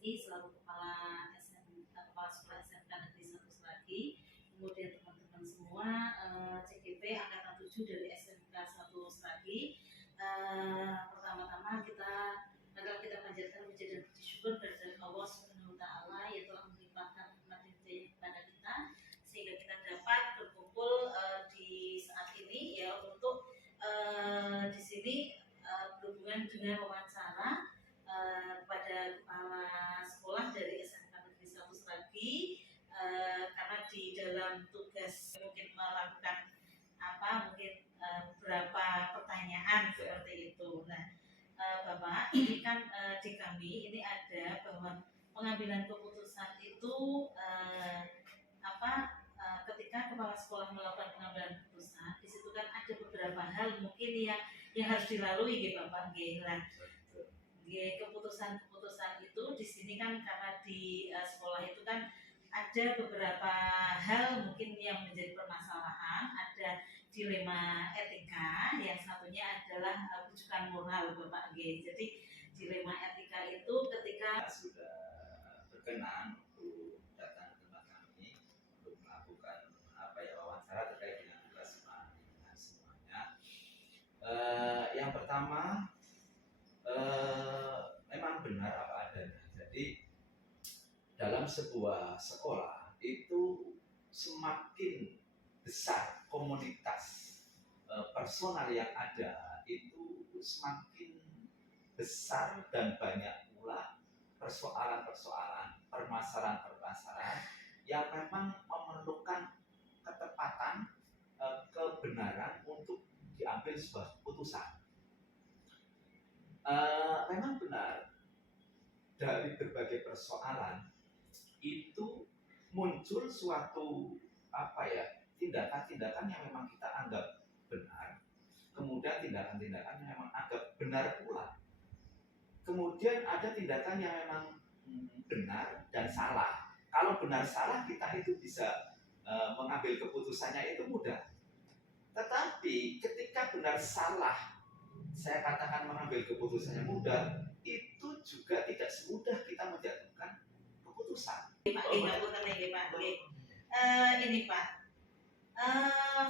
SI selaku kepala sekolah SMK Negeri 1 Selagi, kemudian teman-teman semua CGP angkatan 7 dari SMK 1 Selagi. Pertama-tama kita panjatkan puji dan puji syukur kepada Allah Subhanahu wa taala yang telah melimpahkan nikmat hidayah kepada kita sehingga kita dapat berkumpul di saat ini ya untuk di sini berhubungan dengan wawancara kepada kepala sekolah dari SMK Negeri 1 Selagi, karena di dalam tugas mungkin melakukan beberapa pertanyaan seperti itu. Nah, Bapak, ini kan di kami ini ada bahwa pengambilan keputusan itu ketika kepala sekolah melakukan pengambilan keputusan, di situ kan ada beberapa hal mungkin yang harus dilalui gitu Bapak. Keputusan itu di sini kan karena di sekolah itu kan ada beberapa hal mungkin yang menjadi permasalahan, ada dilema etika, yang satunya adalah rujukan moral Bapak G. Jadi dilema etika itu ketika sudah berkenan untuk datang ke tempat kami untuk melakukan wawancara terkait dengan tugas dengan semuanya. Yang pertama, memang benar apa adanya. Jadi dalam sebuah sekolah itu semakin besar komunitas personal yang ada, itu semakin besar dan banyak pula permasalahan-permasalahan yang memang memerlukan ketepatan, kebenaran untuk diambil sebuah keputusan. Memang benar dari berbagai persoalan itu muncul suatu tindakan-tindakan yang memang kita anggap benar, kemudian tindakan-tindakan yang memang agak benar pula, kemudian ada tindakan yang memang benar dan salah. Kalau benar salah kita itu bisa mengambil keputusannya itu mudah, tetapi ketika benar salah saya katakan mengambil keputusannya mudah, itu juga tidak semudah kita menjatuhkan keputusan. Pak, ini Pak,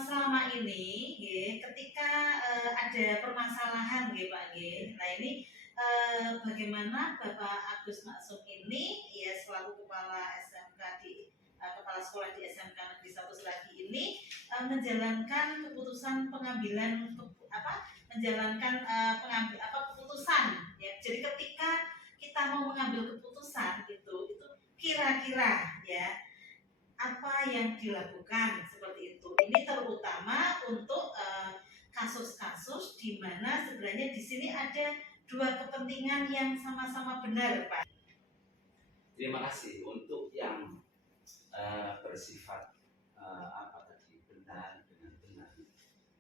selama ini ketika ada permasalahan Pak, nah ini bagaimana Bapak Agus Maksum ini ya selaku kepala SMK kepala sekolah di SMK Negeri 1 Selagi ini menjalankan keputusan pengambilan keputusan ya. Jadi ketika kita mau mengambil keputusan itu kira-kira ya apa yang dilakukan seperti itu. Ini terutama untuk kasus-kasus di mana sebenarnya di sini ada dua kepentingan yang sama-sama benar, Pak. Terima kasih untuk yang bersifat benar dengan benar.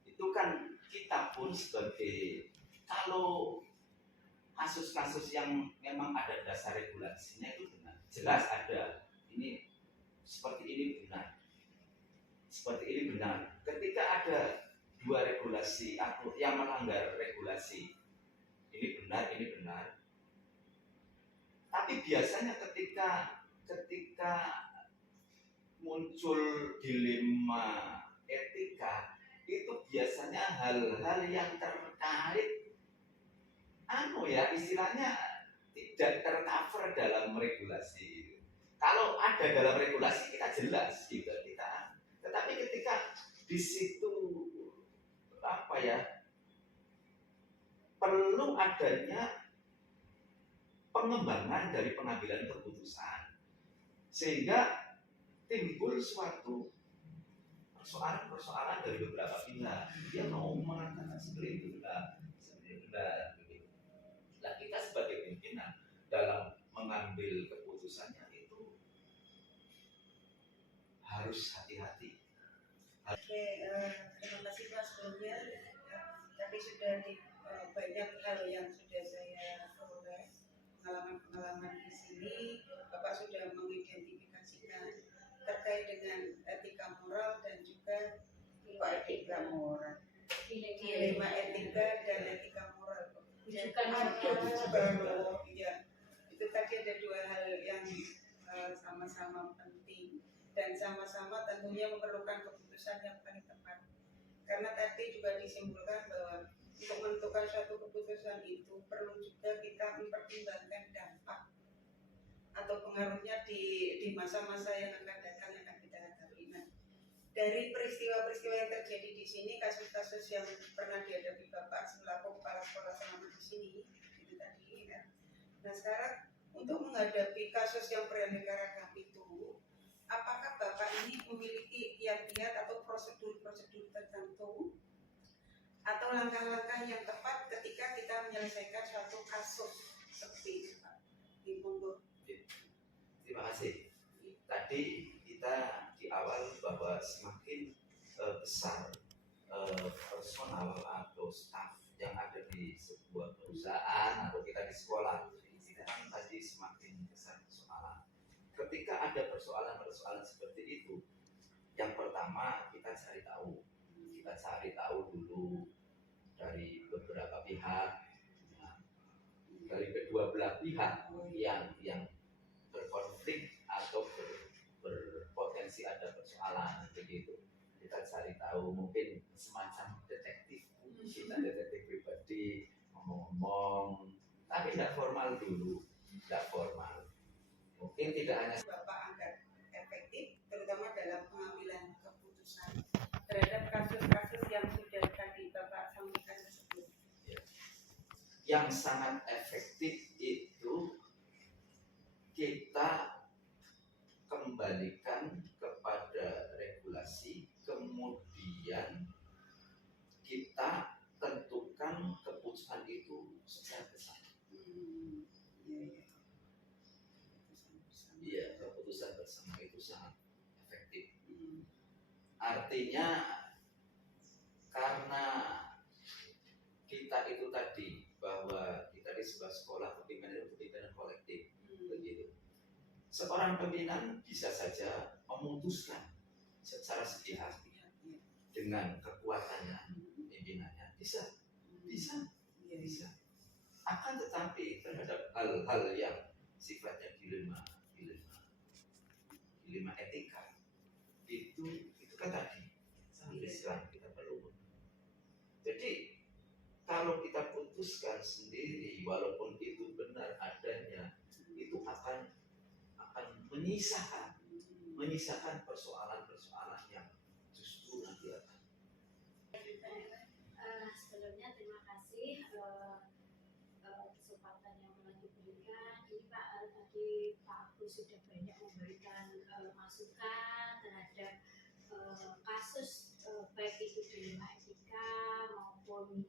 Itu kan kita pun sebagai, kalau kasus-kasus yang memang ada dasar regulasinya itu benar, jelas ada, ini seperti ini benar, seperti ini benar. Ketika ada dua regulasi atau yang melanggar regulasi, ini benar, ini benar. Tapi biasanya ketika muncul dilema etika, itu biasanya hal-hal yang terkait istilahnya tidak tercover dalam regulasi. Kalau ada dalam regulasi kita jelas gitu kita. Tetapi ketika di situ perlu adanya pengembangan dari pengambilan keputusan sehingga timbul suatu persoalan dari beberapa pihak. Dia mau mengatakan seperti itu benar. Nah, kita sebagai pimpinan dalam mengambil keputusannya itu harus hati-hati. Oke, terima kasih Pak sebelumnya. Tadi sudah banyak hal yang sudah saya peroleh, pengalaman di sini. Bapak sudah mengidentifikasikan terkait dengan etika moral dan juga etika moral. Dilema etika dan etika moral. Ya, itu tadi ada dua hal yang sama-sama penting dan sama-sama tentunya memerlukan keputusan yang paling tepat. Karena tadi juga disimpulkan bahwa untuk menentukan suatu keputusan itu perlu juga kita mempertimbangkan dampak atau pengaruhnya di masa-masa yang akan datang yang akan kita hadapi. Nah, dari peristiwa-peristiwa yang terjadi di sini, kasus-kasus yang pernah dihadapi Bapak selaku kepala sekolah selama di sini, itu tadi kan. Nah, sekarang untuk menghadapi kasus yang beraneka ragam itu, apakah Bapak ini memiliki kiat-kiat atau prosedur-prosedur tertentu atau langkah-langkah yang tepat ketika kita menyelesaikan suatu kasus seperti itu, Pak? Monggo. Terima kasih. Tadi kita di awal bahwa semakin besar personal atau staff yang ada di sebuah perusahaan atau kita di sekolah, kita kan tadi semakin besar persoalan. Ketika ada persoalan-persoalan seperti itu, yang pertama kita cari tahu dulu dari beberapa pihak, dari kedua belah pihak yang berkonflik atau berpotensi ada persoalan begitu. Kita cari tahu, mungkin semacam detektif pribadi, ngomong-ngomong, tapi tidak formal dulu, tidak formal. Mungkin tidak hanya Bapak anggap efektif, terutama dalam pengambilan keputusan terhadap kasus-kasus yang sudah tadi Bapak sampaikan tersebut. yang sangat efektif itu kita kembalikan kepada regulasi, kemudian kita tentukan keputusan itu secara bersama. Iya, keputusan bersama itu sangat efektif. Artinya karena kita itu tadi bahwa kita di sebuah sekolah kepimpinan kolektif begitu. Seorang pimpinan bisa saja memutuskan secara sepihak dengan kekuatannya pimpinannya bisa. Akan tetapi terhadap hal-hal yang sifatnya dilema etika itu kan tadi Islam kita perlu. Jadi kalau kita putuskan sendiri walaupun itu benar adanya, itu akan menyisakan persoalan-persoalan yang justru nanti akan. Sebelumnya terima kasih kesempatan yang telah diberikan. Ini Pak, tadi Pak Agus sudah banyak memberikan masukan terhadap kasus baik itu dilema etika maupun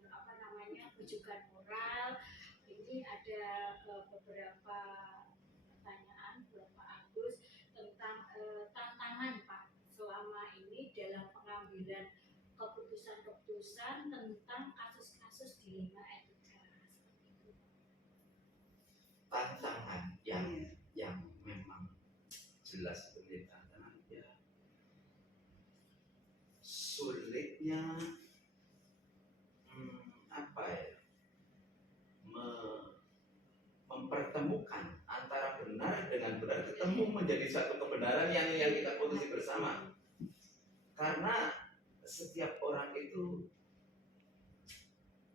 rujukan moral. Ini ada beberapa pertanyaan buat Pak Agus tentang tantangan Pak selama ini dalam pengambilan keputusan-keputusan tentang kasus-kasus dilema etika. Tantangan yang memang jelas sebagai tantangan ya, sulitnya mempertemukan antara benar dengan benar, ketemu menjadi satu kebenaran yang kita putusi bersama. Karena setiap orang itu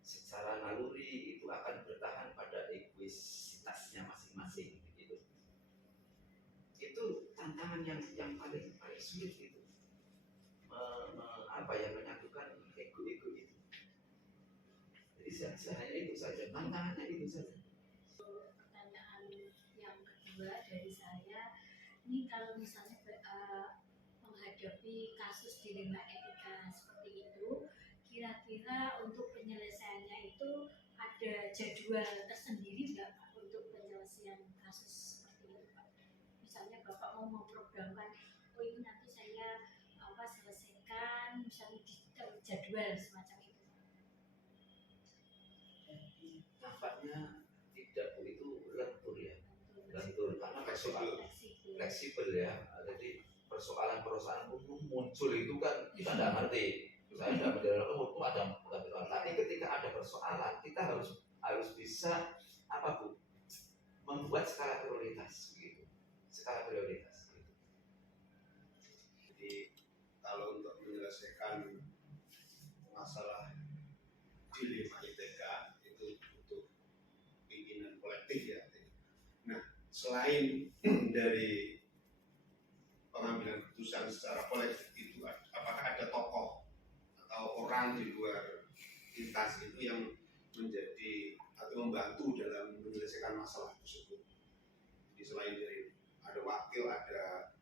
secara naluri itu akan bertahan pada egoisitasnya masing-masing gitu. Itu tantangan yang paling sulit itu. Menyatukan ego itu. Jadi hanya itu saja, tantangannya itu saja. Pertanyaan yang kedua dari saya, ini kalau misalnya menghadapi kasus dilema etika seperti itu, kira-kira untuk penyelesaiannya itu ada jadwal tersendiri nggak Pak untuk penyelesaian kasus seperti itu Pak? Misalnya Bapak mau memprogramkan, oh ini nanti saya selesaikan, misalnya di jadwal semacam itu. Nampaknya tidak begitu lentur karena fleksibel ya. Jadi persoalan-persoalan umum muncul itu kan kita tidak ngerti. Saya tidak menjalankan hukum ada persoalan. Tapi ketika ada persoalan kita harus bisa membuat skala prioritas begitu. Skala prioritas gitu. Jadi kalau untuk menyelesaikan masalah dilema ITK itu butuh pimpinan kolektif ya. Nah, selain dari pengambilan keputusan secara kolektif itu, apakah ada tokoh atau orang di luar lintas itu yang menjadi atau membantu dalam menyelesaikan masalah tersebut? Jadi selain dari ada wakil, ada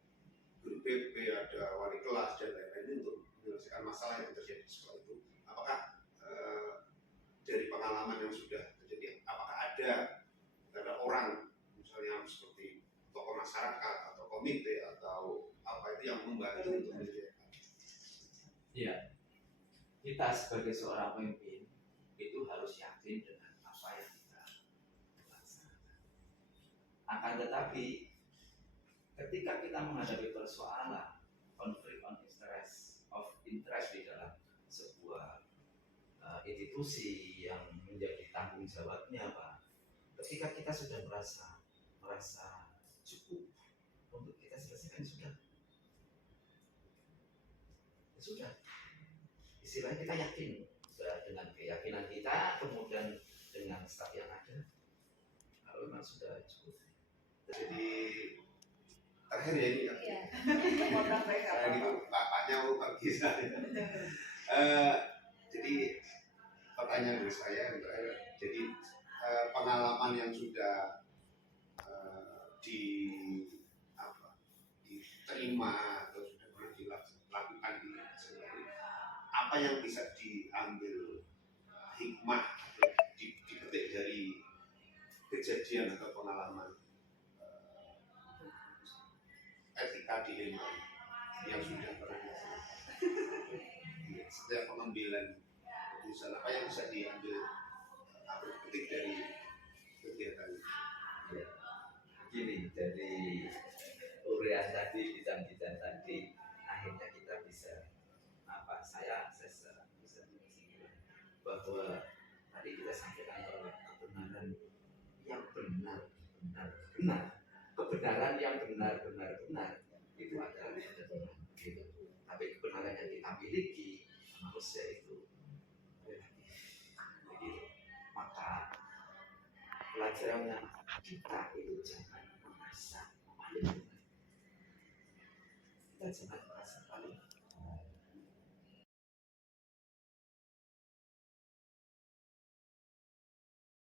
guru PP, ada wali kelas dan lain-lain untuk menyelesaikan masalah yang terjadi di sekolah itu, apakah dari pengalaman yang sudah terjadi, apakah ada orang misalnya seperti tokoh masyarakat atau komite atau apa itu yang membantu untuk menyelesaikan? Iya, kita sebagai seorang pemimpin itu harus yakin dengan apa yang kita laksanakan. Akan tetapi ketika kita menghadapi persoalan konflik of interest di dalam sebuah institusi yang menjadi tanggung jawabnya Pak, ketika kita sudah merasa cukup untuk kita selesaikan, sudah istilahnya kita yakin dengan keyakinan kita, kemudian dengan staf yang ada, kalau memang sudah cukup. Jadi terakhir ya ini ya. Iya. Saya gitu, bapaknya mau pergi saya. Jadi pertanyaan dari saya, jadi pengalaman yang sudah diterima atau sudah pernah dilakukan di sehari, apa yang bisa diambil hikmah atau dipetik dari kejadian atau pengalaman etika dilema yang sudah pernah dilakukan? Setiap pengambilan keputusan, apa yang bisa diambil atau dipetik dari kegiatan ini? Ya, gini, dari urian tadi, bincang-bincang tadi, akhirnya kita bisa saya bisa menyimpulkan bahwa tadi kita sampaikan bahwa kebenaran yang benar, kebenaran yang benar itu adalah benar gitu. Tapi kebenaran yang kita miliki manusia itu relatif. Jadi maka pelajarannya kita itu jangan memaksa, kita jangan